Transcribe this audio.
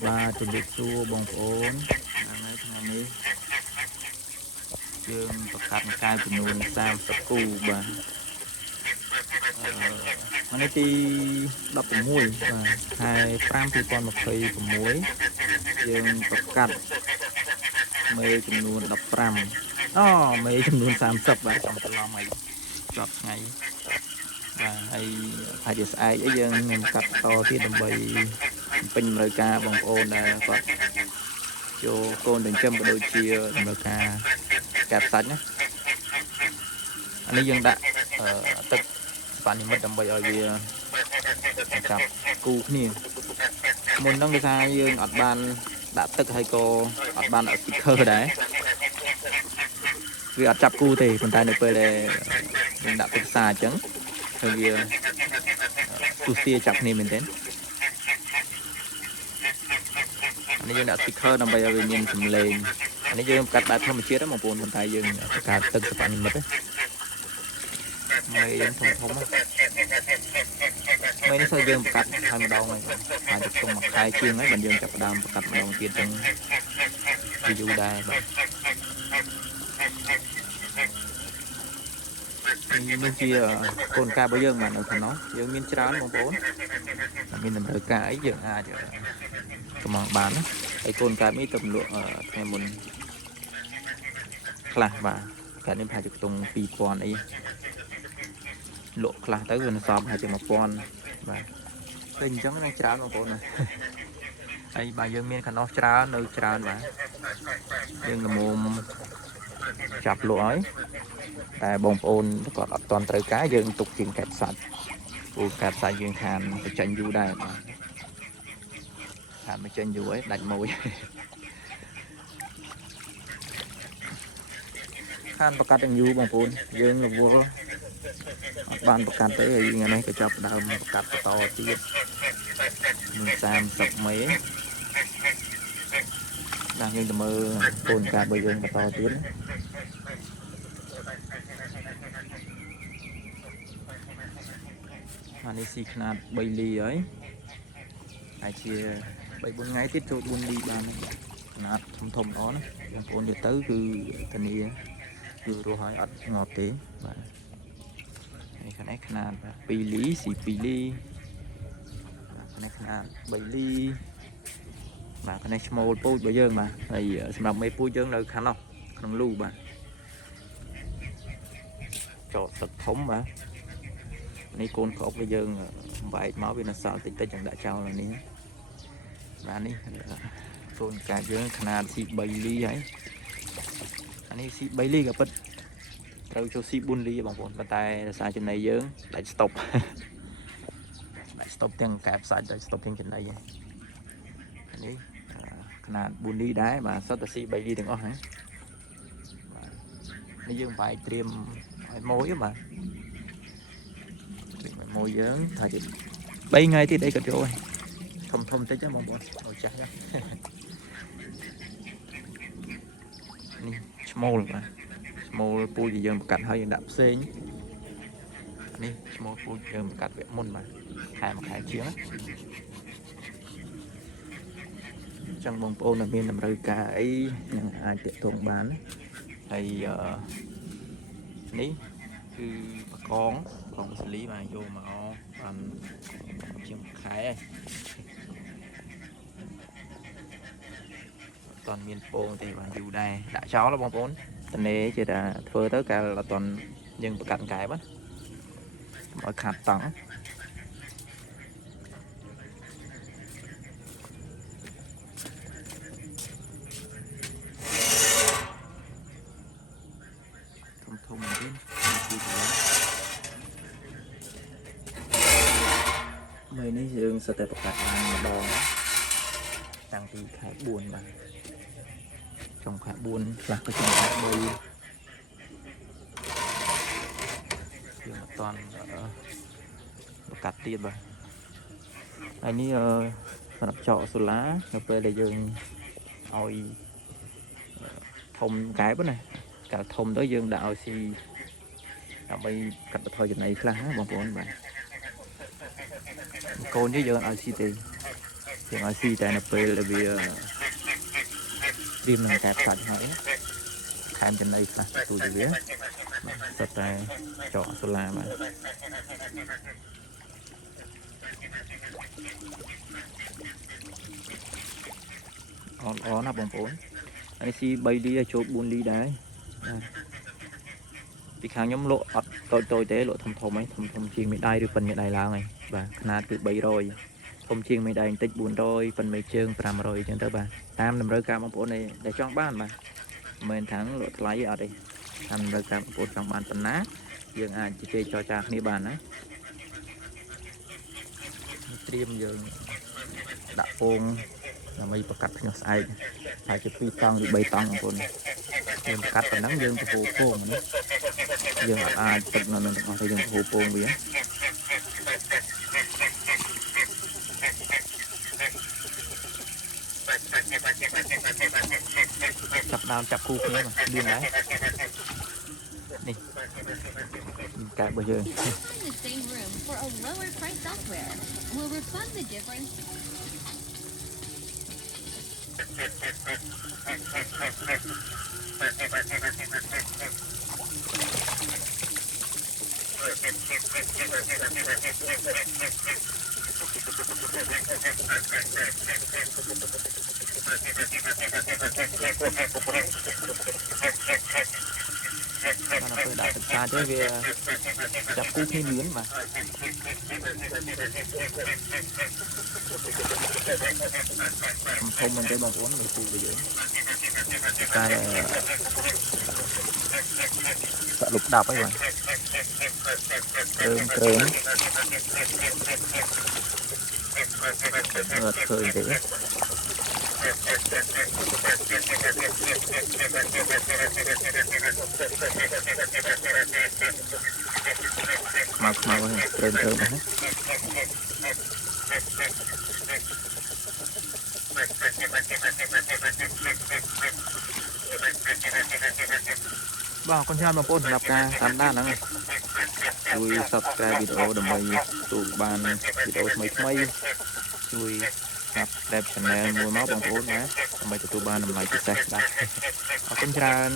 ba chuẩn bị xua bông ổn mấy thằng này chương và cắt cài của nôn sao sắp cù bà mà nó đi đập của muối và hai pram thì còn một cây của muối dương và cắt mê chùm nôn đập pram đó mê chùm nôn sam sập và trong cái lo mày sập ngay và hay phải được ai ấy dương mình cắt to thì đầm bầy pin lời ca bông ôn là còn cho con đừng châm vào đôi chia đầm ca kẹp sạch nhé anh ấy dương đã tức bạn thì mất đầm bầy ở vì cặp cu nhiều muốn đăng cái sao dương ở ban đã tức hay cô ở ban ở sticker đấy vì ở chập cu thì còn tay được về để mình đã tức xa trắng rồi vì tu xia chập này mình đến anh ấy dương đã sticker đầm bầy ở vì nhìn chùm lên anh ấy dương cắt đại thông một chiếc đó một buồn còn tay dương cả tức các bạn mất đấy mày thông thông á mấy nó sao dương cắt hai mươi đầu này hai chục con mặt hai chiên ấy mình dương chặt đam cắt một đầu kia trong ví dụ đây mình chia con ca bây giờ mà nó thành nó dương miên cháo mong bốn mình làm được cái giờ ai giờ cái món bán cái con ca mấy tầm lượng theo một là và cả nên hai chục tông phi con ấy lộ là tới gần xóm hai chục một con và hình giống cái cháo con này đây bà dương miên khăn nó cháo nơi cháo mà dương là mồm chập lỗiแต่បងប្អូនគាត់អត់តន់ត្រូវការយើងទុកជាងកាត់សាច់ព្រោះកាត់សាច់យើងខានបញ្ចេញយូរដែរបាទខានបញ្ចេញយូរấyដាច់មួយខានប្រកាសទាំងយូរបងប្អូនយើងរវល់អត់បានប្រកាសទេហើយថ្ងៃនេះក៏ចាប់ដើមប្រកាសបន្តទៀតមាន30មេដល់យើងទៅមើលកូនការបស់យើងបន្តទៀតអានេះស៊ីខ្នាត3លីហើយហើយជា3 4ថ្ងៃទៀតចូល4លីបានខ្នាតធំល្អណាបងប្អូននិយាយទៅគឺធានាគឺរស់ហើយអត់ងប់ទេបាទនេះខាងនេះខ្នាត2លីស៊ី2លីខាងនេះខ្នាត3លីបាទខាងនេះឈ្មោលពូជរបស់យើងបាទហើយសម្រាប់មេពូជយើងនៅខាងនោះក្នុងលូបាទចោតទឹកធំបាទនេះកូនក្អុករបស់យើងបែកមកវានៅសល់តិចចឹងដាក់ចោលនេះបាទនេះកូនកាយើងຂະຫນາດស៊ី3លីហើយអានេះស៊ី3លីក៏ពិតត្រូវចូលស៊ី4លីបងប្អូនប៉ុន្តែដោយសារចំណីយើងដាច់ស្តុបដាច់ស្តុបទាំងកែបសាច់ដាច់ស្តុបទាំងចំណីនេះຂະຫນາດ4លីដែរបាទសុទ្ធតែស៊ី3លីទាំងអស់ហ្នឹងបាទនេះយើងបែកត្រៀមឲ្យមួយបាទមួយយើងថាជា3ថ្ងៃទៀតអីក៏ចូលហើយធំតិចបងប្អូនឲ្យចាស់ចាស់នេះឈ្មោលបាទឈ្មោលពូជយើងបង្កាត់ហើយយើងដាក់ផ្សេងនេះឈ្មោលពូជយើងបង្កាត់វគ្គមុនបាទខែមួយខែជាងចឹងបងប្អូនដែលមានតម្រូវការអីនឹងអាចទាក់ទងបានហើយនេះគឺបកងសាលីបាទយកមកបានជាងខែហើយអត់មានពងទេបាទយូរដែរដាក់ចោលបងប្អូនតនេជាថាធ្វើទៅកាលអត់យើងប្រកាសកែបឲ្យខាត់តង់ធំៗនេះមេនេះយើងសិតតែប្រកាសបានម្ដងតាំងពីខែ4បាទចុងខែ4ខ្លះក៏ចុងខែ3យើងអត់តន់ប្រកាសទៀតបាទហើយនេះសម្រាប់ចោលសូឡានៅពេលដែលយើងឲ្យធំកែបណាកាលធំទៅយើងដាក់ឲ្យស៊ីដើម្បីកាត់បន្ថយចំណីខ្លះណាបងប្អូនបាទកូននេះយើងអត់ឲ្យស៊ីទេ យើងឲ្យស៊ីតែនៅពេលដែលវាត្រៀមនឹងការផ្សាច់ហើយខែមចំណីខ្លះទូទៅវាសុទ្ធតែចកសូឡាបាទល្អណាស់បងប្អូននេះស៊ី3លីចូល4លីដែរពីខាងខ្ញុំលក់អត់តូចទេលក់ធំៗហ្នឹងធំជាងមេដៃឬប៉ុនមេដៃឡើងហើយបាទຂະຫນាតគឺ300ធំជាងមេដៃបន្តិច400ប៉ុនមេជើង500អញ្ចឹងទៅបាទតាមតម្រូវការបងប្អូនដែលចង់បានបាទមិនមែនថាលក់ថ្លៃអត់ទេតាមតម្រូវការបងប្អូនចង់បានប៉ុណ្ណាយើងអាចជជែកចរចាគ្នាបានណាត្រៀមយើងដាក់ពងដើម្បីប្រកាត់ភ្នោះស្អែកហើយជា2តង់ឬ3តង់បងប្អូនយើងប្រកាត់ប៉ុណ្ណឹងយើងទៅហូរពងណាយើងអាចទឹកនៅនឹងទាំងអស់ទៅយើងហូរពងវាចាប់ដើមចាប់គូគ្នាមកលឿនដែរនេះកែរបស់យើងដាក់ទឹកសាទៅវាចាប់គូគ្នាលឿនបាទធំមែនទេបងប្អូនមើលគូរបស់យើងតែសាក់លុបដាប់ហើយបាទគ្រឿងអត់ឃើញទេមកគ្រឿងណាបាទអរគុណច្រើនបងប្អូនសម្រាប់ការតាមដានហ្នឹងជួយ Subscribe វីដេអូដើម្បីទទួលបានវីដេអូថ្មីជួយ Subscribe Channel មួយមកបងប្អូនណាដើម្បីទទួលបានតម្លៃពិសេសបាទអរគុណច្រើន